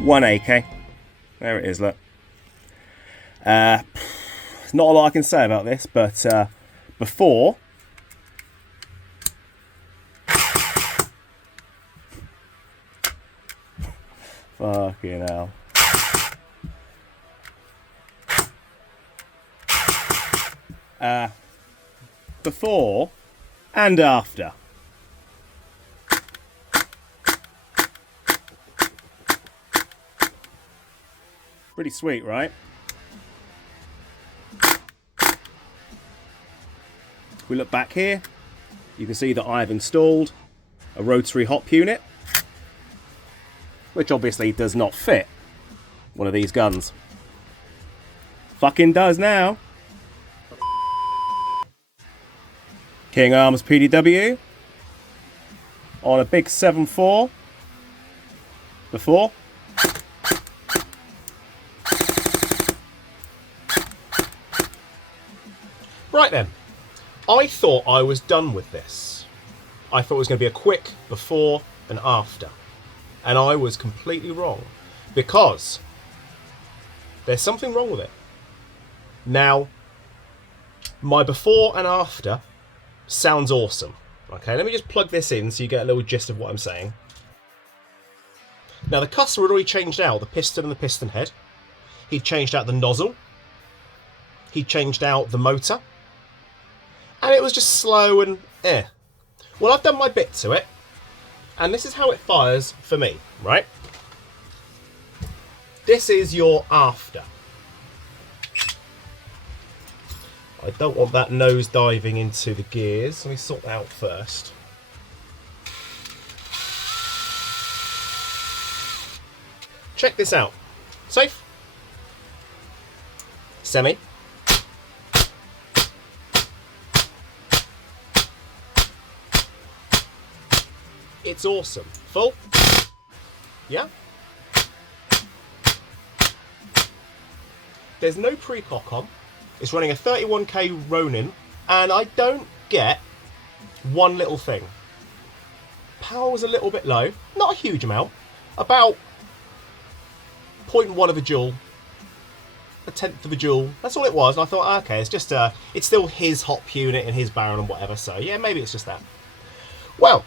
1 AK. There it is, look. There's not a lot I can say about this, but before... Fucking hell. Before and after. Pretty sweet, right? If we look back here, you can see that I've installed a rotary hop unit, which obviously does not fit one of these guns. Fucking does now. King Arms PDW on a big 7.4 before. Right then, I thought I was done with this. I thought it was going to be a quick before and after. And I was completely wrong. Because there's something wrong with it. Now, my before and after sounds awesome. Okay, let me just plug this in so you get a little gist of what I'm saying. Now, the customer had already changed out the piston and the piston head. He'd changed out the nozzle. He'd changed out the motor. And it was just slow and eh. Well, I've done my bit to it. And this is how it fires for me, right? This is your after. I don't want that nose diving into the gears. Let me sort that out first. Check this out. Safe. Semi. It's awesome. Full. Yeah. There's no pre-cock on. It's running a 31k Ronin, and I don't get one little thing. Power was a little bit low, not a huge amount, about 0.1 of a joule, a tenth of a joule. That's all it was. And I thought, okay, it's just it's still his hop unit and his barrel and whatever. So yeah, maybe it's just that. Well,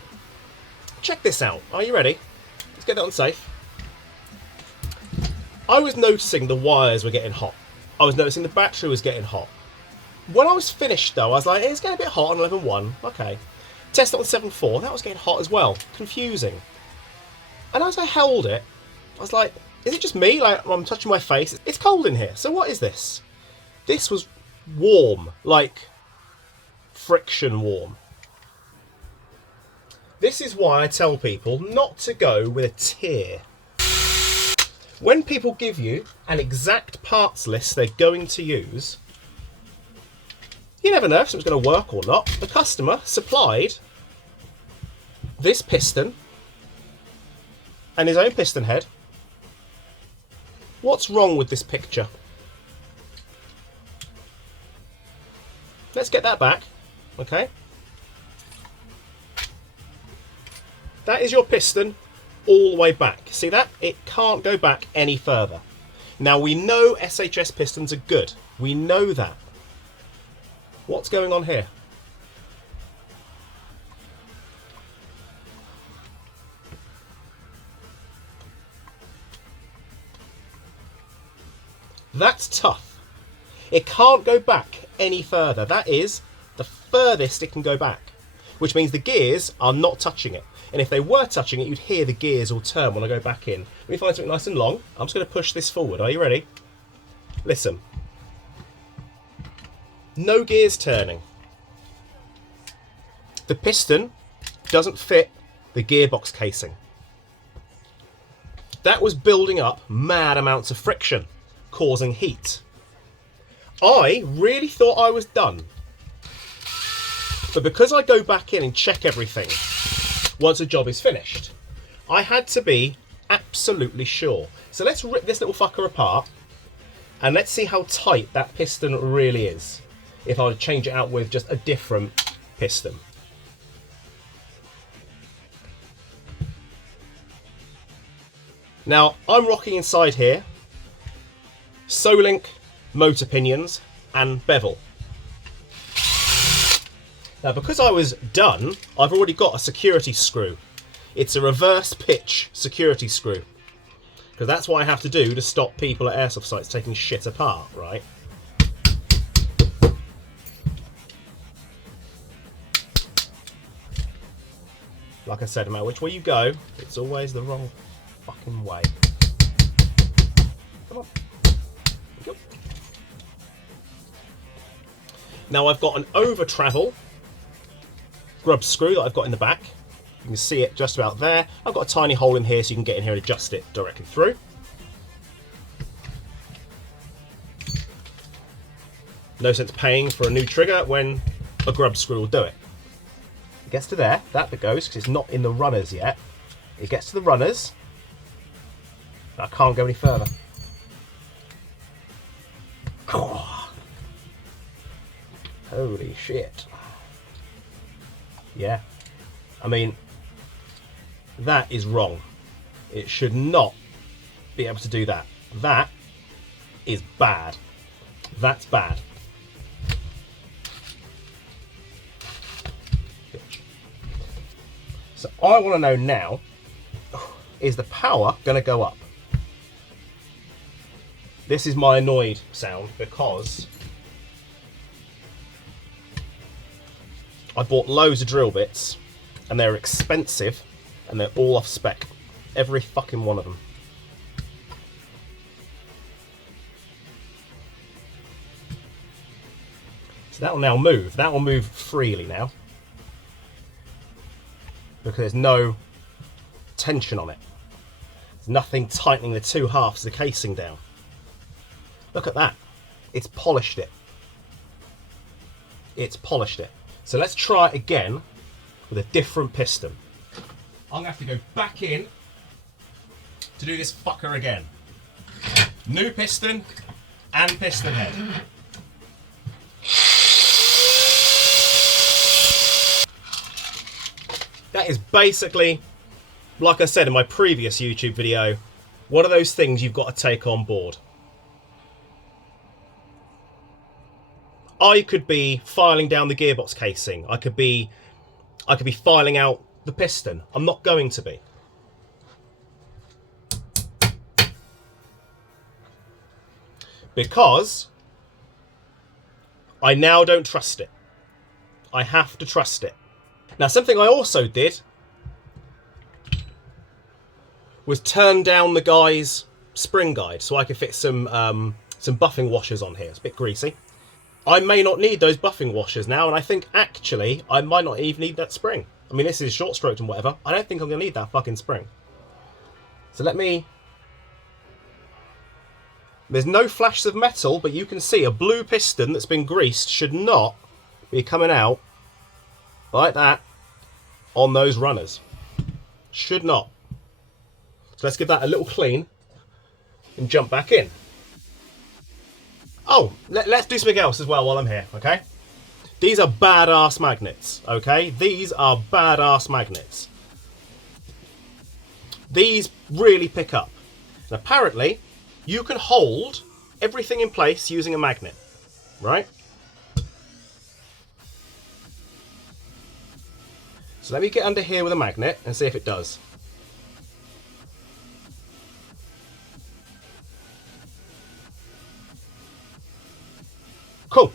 check this out. Are you ready? Let's get that on safe. I was noticing the wires were getting hot. I was noticing the battery was getting hot. When I was finished though, I was like, it's getting a bit hot on 11.1. Okay. Test it on 7.4. That was getting hot as well. Confusing. And as I held it, I was like, is it just me? Like, I'm touching my face. It's cold in here. So what is this? This was warm. Like, friction warm. This is why I tell people not to go with a tier. When people give you an exact parts list they're going to use, you never know if something's going to work or not. The customer supplied this piston and his own piston head. What's wrong with this picture? Let's get that back, okay? That is your piston all the way back. See that? It can't go back any further. Now we know SHS pistons are good. We know that. What's going on here? That's tough. It can't go back any further. That is the furthest it can go back, which means the gears are not touching it. And if they were touching it, you'd hear the gears all turn when I go back in. Let me find something nice and long. I'm just going to push this forward. Are you ready? Listen. No gears turning. The piston doesn't fit the gearbox casing. That was building up mad amounts of friction, causing heat. I really thought I was done. But because I go back in and check everything once a job is finished, I had to be absolutely sure. So let's rip this little fucker apart and let's see how tight that piston really is if I would change it out with just a different piston. Now, I'm rocking inside here Solink motor pinions and bevel. Now, because I was done, I've already got a security screw. It's a reverse pitch security screw. Because that's what I have to do to stop people at airsoft sites taking shit apart, right? Like I said, no matter which way you go, it's always the wrong fucking way. Come on. Go. Now I've got an over travel grub screw that I've got in the back. You can see it just about there. I've got a tiny hole in here so you can get in here and adjust it directly through. No sense paying for a new trigger when a grub screw will do it. It gets to there, that bit goes, because it's not in the runners yet. It gets to the runners. I can't go any further. Oh. Holy shit. Yeah. I mean, that is wrong. It should not be able to do that. That is bad. That's bad. So I want to know now, is the power going to go up? This is my annoyed sound because I bought loads of drill bits and they're expensive and they're all off spec. Every fucking one of them. So that will now move. That will move freely now. Because there's no tension on it. There's nothing tightening the two halves of the casing down. Look at that. It's polished it. It's polished it. So let's try it again with a different piston. I'm going to have to go back in to do this fucker again. New piston and piston head. That is basically, like I said in my previous YouTube video, one of those things you've got to take on board. I could be filing down the gearbox casing. I could be filing out the piston. I'm not going to be. Because I now don't trust it. I have to trust it. Now, something I also did was turn down the guy's spring guide so I could fit some buffing washers on here. It's a bit greasy. I may not need those buffing washers now, and I think actually I might not even need that spring. I mean, this is short stroked and whatever. I don't think I'm going to need that fucking spring. So let me... There's no flashes of metal, but you can see a blue piston that's been greased should not be coming out like that on those runners. Should not. So let's give that a little clean and jump back in. Oh, let's do something else as well while I'm here, okay? These are badass magnets, okay? These are badass magnets. These really pick up. And apparently, you can hold everything in place using a magnet, right? So let me get under here with a magnet and see if it does. Cool.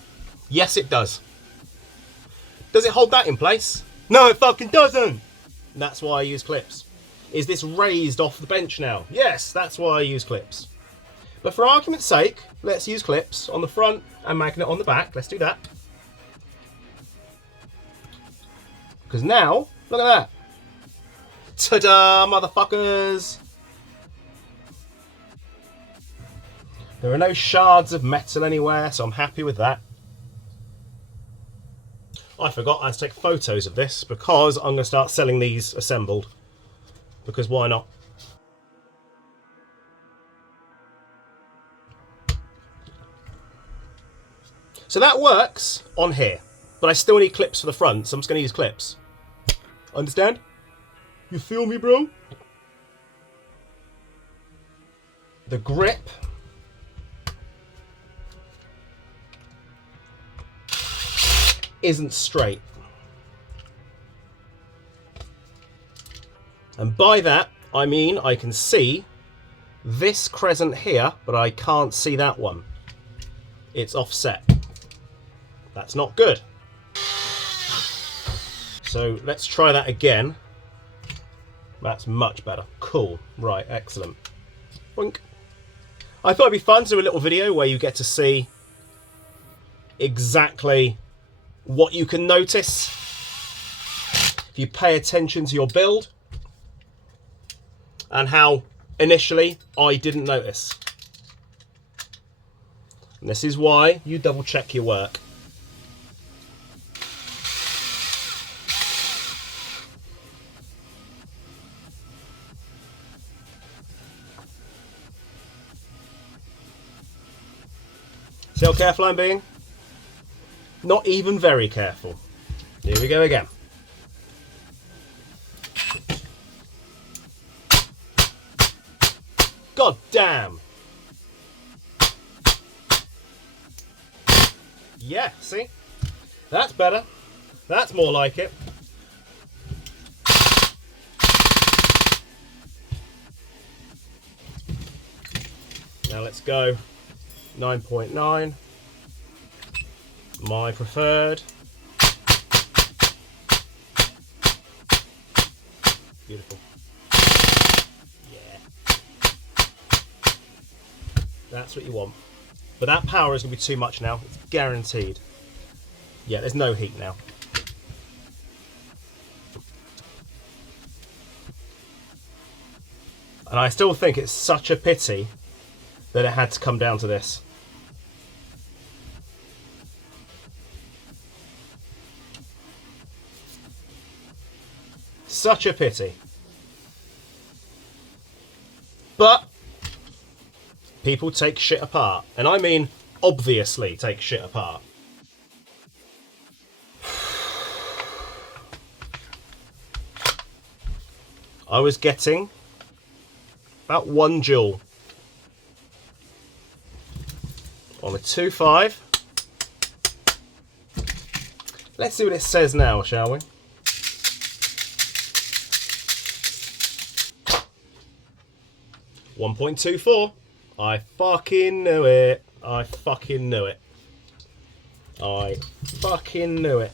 Yes, it does. Does it hold that in place? No, it fucking doesn't. And that's why I use clips. Is this raised off the bench now? Yes, that's why I use clips. But for argument's sake, let's use clips on the front and magnet on the back. Let's do that. Because now, look at that. Ta-da, motherfuckers. There are no shards of metal anywhere, so I'm happy with that. I forgot I had to take photos of this because I'm going to start selling these assembled. Because why not? So that works on here, but I still need clips for the front, so I'm just going to use clips. Understand? You feel me, bro? the grip isn't straight. And by that, I mean I can see this crescent here, but I can't see that one. It's offset. That's not good. So let's try that again. That's much better. Cool. Right, excellent. Boink. I thought it'd be fun to do a little video where you get to see exactly what you can notice if you pay attention to your build, and how initially I didn't notice. And this is why you double check your work. See how careful I'm being? Not even very careful. Here we go again. God damn. Yeah, see? That's better. That's more like it. Now let's go 9.9. My preferred. Beautiful. Yeah. That's what you want. But that power is going to be too much now. It's guaranteed. Yeah, there's no heat now. And I still think it's such a pity that it had to come down to this. Such a pity. But people take shit apart. And I mean obviously take shit apart. I was getting about 1 joule on a 2.5. Let's see what it says now, shall we? .24. I fucking knew it. I fucking knew it. I fucking knew it.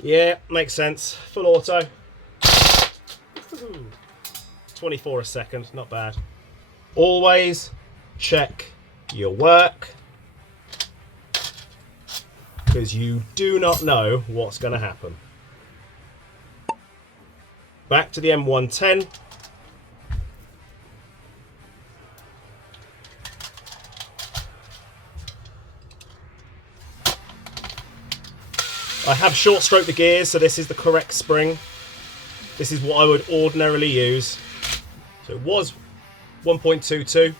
Yeah, makes sense. Full auto. 24 a second, not bad. Always check your work, because you do not know what's going to happen. Back to the M110. I have short stroked the gears, so this is the correct spring. This is what I would ordinarily use. So it was 1.22.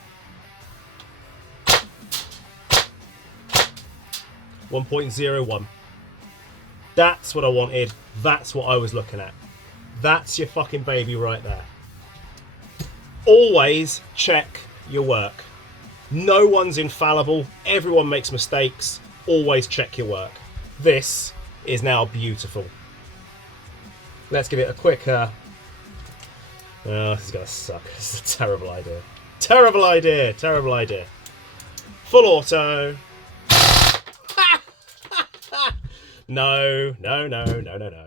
1.01. That's what I wanted. That's what I was looking at. That's your fucking baby right there. Always check your work. No one's infallible. Everyone makes mistakes. Always check your work. This is now beautiful. Let's give it a quick... oh, this is going to suck. This is a terrible idea. Terrible idea. Terrible idea. Full auto. No, no, no, no, no, no.